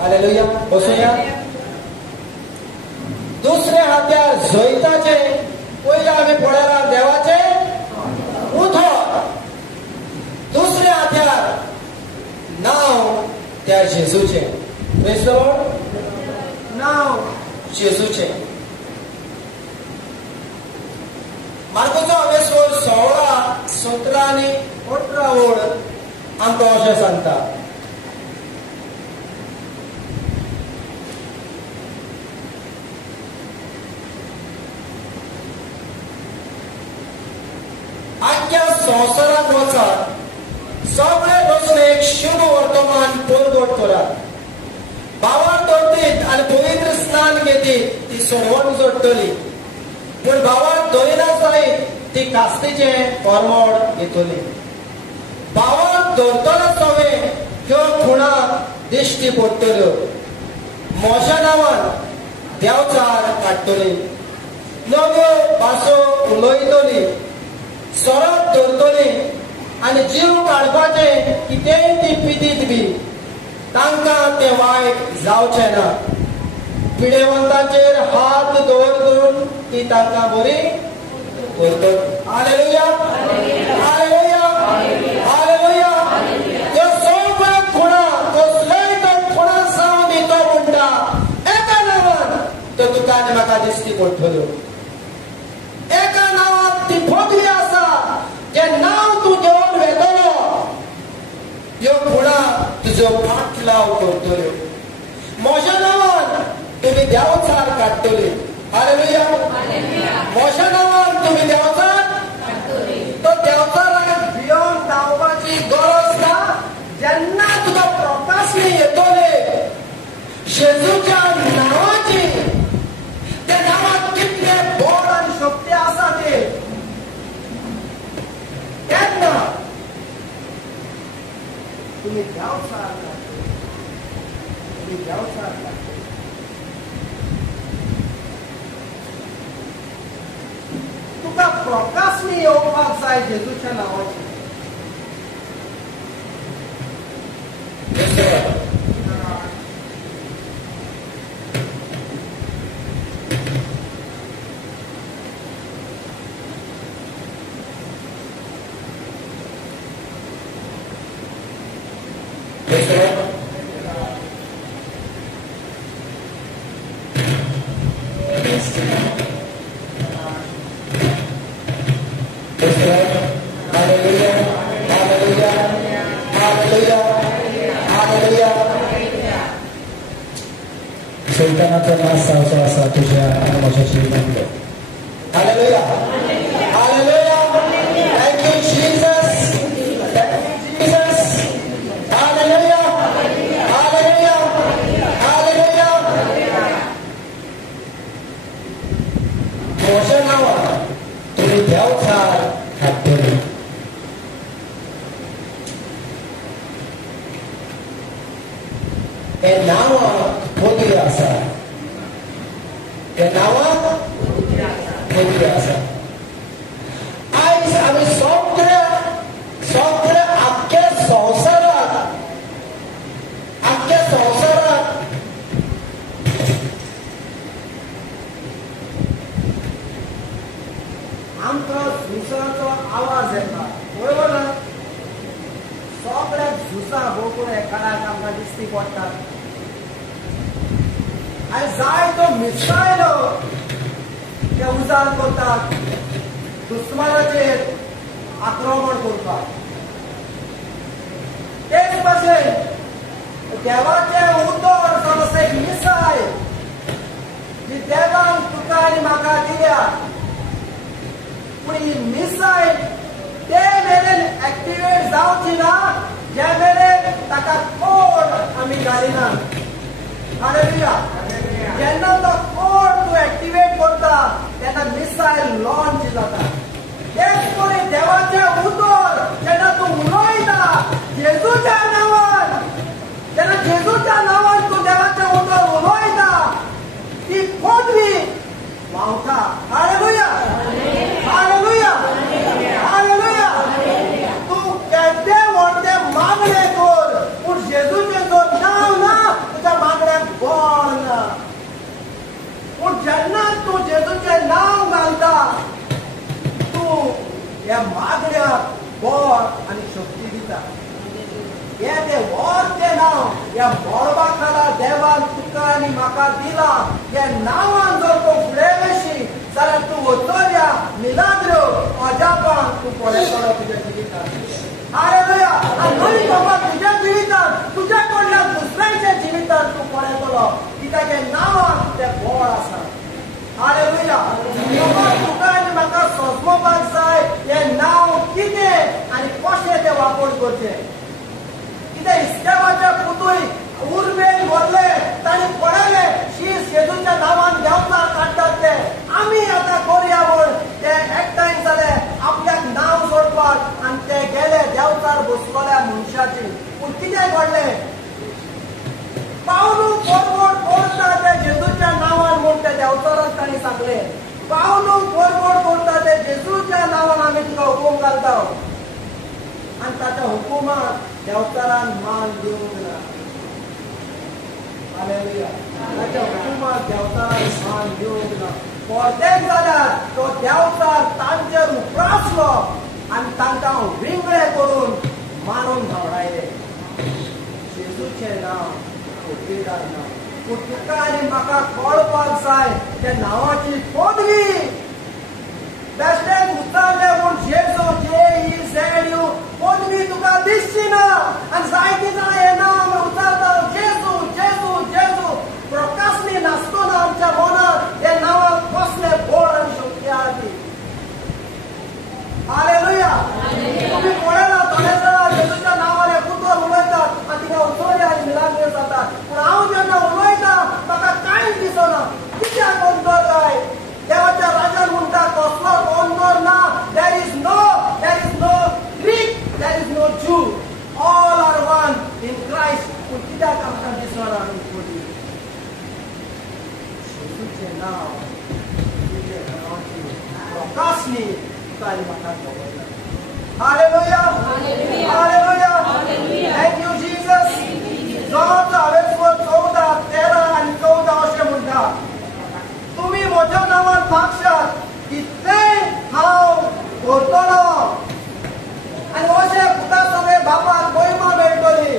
हालेलुया. बसूया. दुसरे हात्यार जोईताचे पयले आमी पळयला देवाचे उठो. दुसरे हात्यार नाव त्या जेजूचे. Praise the lord. नाव जेजूचे. मार्कोचो अवेसवर 16, 17 आनी 18 ओळ आमकां अशें सांगता. आख्या संवसारात वचात, सगळे वचून एक शुभ वर्तमान परगट करात. भावाक धरतीत आनी पवित्र स्नान घेतीत ती सोडवण जोडटली. पूण भावाक धरिना जायत ती कास्तीचे परमोड घेतली. भावाक धरतलो सवे ह्यो खुणा दिश्टी पडटल्यो. मोशा नांवान देवचार काडटली. नव्यो भासो उलयतली. सोरोप धरतली आनी जीव काडपाचे कितेंय ती पिदीत बी तांकां ते वायट जावचें ना. पिडेवंताचेर हात दवरून ती तांकां बरी करतली. हालेलुया. हालेलुया. हालेलुया. ह्यो सगळ्यो खुणा कसलोय तो खुणा जावन दितो म्हणटा एका नांवान तो तुका आनी म्हाका दिश्टी पडटल्यो. एका नांवान ती पदवी आसा जे नांव तूं घेवन वेतलो ह्यो खुणा तुजो फाटलाव करतल्यो. म्हज्या नांवान तुमी देवचार काडटली. हालेलुया. म्हज्या नांवान तुमी देवचार तो देवचाराक भियोन धांवपाची गरज ना. जेन्ना तुका प्रकाशणी येतले जेजूच्या नांवाची, त्या नांवांत कितले बळ आनी शक्ती आसा ते, तेन्ना तुमी देवचार काडटले. तुमी देवचार काडटले. तुका प्रकाशणी येवपाक जाय जेजूच्या नांवाची. सैतानाचा नाश सावसा असा तुझ्या आणि माझ्या जीवनातलं. Hallelujah. Hallelujah. Thank you Jesus. Jesus. Hallelujah. Hallelujah. Hallelujah. मोशा नांवान तुमी देवचार काडटली. हे नांवां पदवी आसा. त्या नांवांत पदवी आसा. आयज आमी सगळ्या आख्ख्या संवसारात आमकां झुजाचो आवाज येता. बरोबर ना? सगळ्या झुजा भोंवतून एकाक आमकां दिश्टी पडटात. आनी जाय तो मिसायलो ते उजार करतात दुस्मानाचेर आक्रमण करपाक. तेच भाशेन देवाचें उतर समज एक मिसायल जी देवान तुका आनी म्हाका दिल्या, पूण ही मिसायल ते मेरेन एक्टिवेट जावची ना जे मेरेन ताका कोड आमी घालिना. हालेलुया. जेन्ना तो कोड तूं एक्टिवेट करता तेन्ना मिसायल लॉन्च जाता. तेच पळय देवाचें उतर जेन्ना तूं उलयता जेजूच्या नांवान, जेन्ना जेजूच्या नांवान तूं देवाचें उतर उलयता ती पदवी व्हांवता. हालेलुया. हालेलुया. हालेलुया. तूं केदें व्हडलें मागणें कर पूण जेजूचें जर नांव ना तुज्या या मोडपाक खाला देवान तुका आनी म्हाका दिला या नांवान जर तो फुडें वयशी जाल्यार तूं वतोल्या मिलाग्रो अजापान तूं पळयतलो तुज्या जिवितांत. हालेलुया. आनी खरी खबर तुज्या जिवितांत तुज्या कडल्यान दुसऱ्यांच्या जिवितांत तूं पळयतलो कित्याक हे नांवान तें बळ आसा. हालेलुया. तुका आनी म्हाका सोजमोवपाक जाय हे नांव कितें आनी कशें तें वापर करचें. कितें इस्तेवाच्या पुतूय उर्बेन व्हरले तांणी पळयले शीस जेजूच्या नांवान देंवचार काडटात ते आमी आतां करुया म्हूण ते एकठांय जाले आपल्याक नांव सोडपाक आनी ते गेले देंवचार बसलोल्या मनशाची. पूण कितें घडलें पावलू फॉरवर्ड करता ते जेजूच्या नांवान म्हूण ते देंवचाराक तांणी सांगलें पावलू फॉरवर्ड करता ते जेजूच्या नांवान आमी तुका हुकूम घालता आनी ताच्या हुकुमाक देंवचारान मान दिवंक ना. हालेलुया. ताच्या हुकुमाक देंवचारान मान दिवंक ना. परतेक जाल्यार तो देंवचार तांचेर उप्रासलो आनी तांकां विंगळे करून मारून धांवडायले. जेजूचें नांव खोटेदार नांव. पूण तुका आनी म्हाका कळपाक जाय त्या नांवाची पदवी. बेश्टेच उतारले म्हूण जेजू JEZU पदवी तुका दिसची ना आनी जायतीं जाणां हें नांव आमी उतारता जेजू जेजू जेजू. प्रकाशनी नासतना आमच्या मनांत हे नांवाक कसले बळ आनी शक्ती आहा ती. हालेलुया. तुमी पळयला थोडे जाणां जेजूच्या नांवान हे उतर उलयतात आनी तिका उतोवया आनी मिलाग्रे जातात. पूण हांव जेन्ना उलयता म्हाका कांयच दिसना. कित्याक अंतर काय देवाच्या राजान म्हणटा कसलोच अंतर ना. There is no Greek there is no Jew all are one in Christ. पूण कित्याक आमकां दिसना आमी पडली जेजूचें नांव तुजे नांवाची प्रकाशनी तुका आनी म्हाका खबर ना. Hallelujah. Hallelujah. Thank you Jesus. John हांवें 14, 13 आनी 14 अशें म्हणटा तुमी म्हज्या नांवान मागशात कितेंय हांव करतलो आनी अशें पुता सगळे बापाक महिमा मेळटली.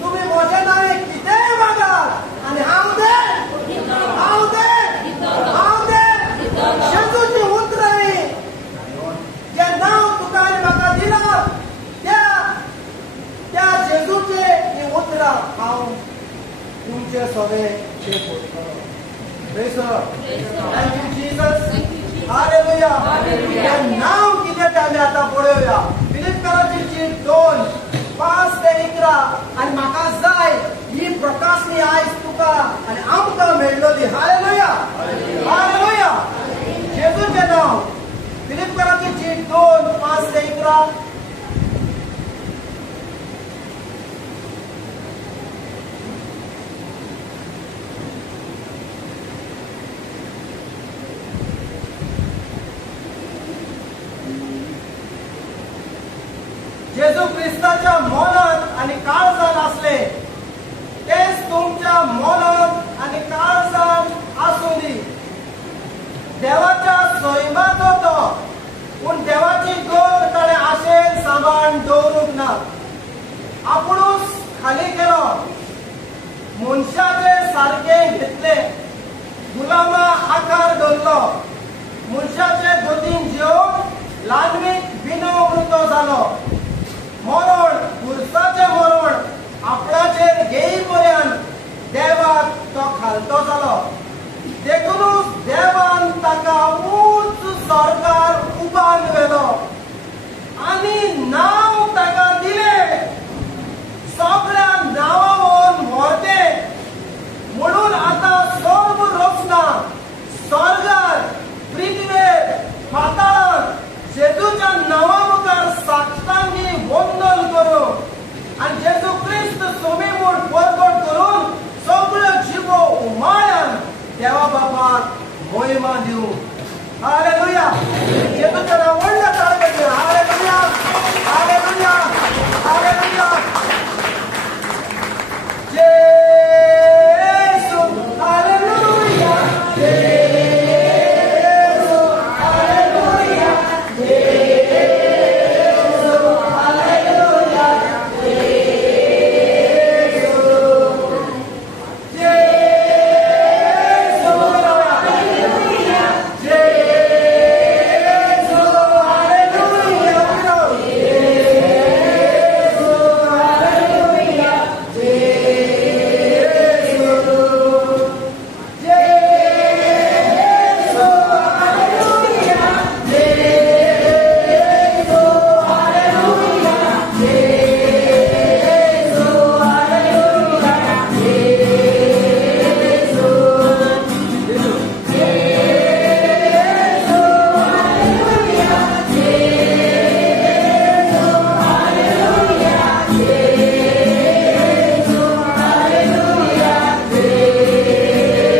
तुमी म्हजे नांवें कितेंय मागात आनी हांव दें हांव दें हांव दें. जेजूची उतरां जें नांव तुका आनी म्हाका दिलां त्या जेजूचे ही उतरां हांव तुमचे सगळे करतलो. Praise the Lord. Thank you, Jesus. Hallelujah. नाव कितें तें आमी आतां पळोवया. फिलिप्पियरांची चीट 2, 5 ते 11 आनी म्हाका जाय ही प्रकाशनी आयज तुका आनी आमकां मेळटली. हालेलुया. हालेलुया. जेजूचें नांव. फिलिप्पियरांची चीट 2, 5 ते 11. जेजू क्रिस्ताच्या मोलांत आनी काळजांत आसले तेच तुमच्या मोलांत आनी काळजांत आसूं दी. देवाच्या सैमाचो तो पूण देवाची गोड ताणें आशेन सांबाळून दवरूंक ना. आपुणूच खाली केलो मनशाचे सारकें घेतलें गुलामा आकार धरलो. मनशाचे गतीन जेवून लानवीक विनवृत्त जालो. मरण खुर्साचें मरण आपणाचेर घेयी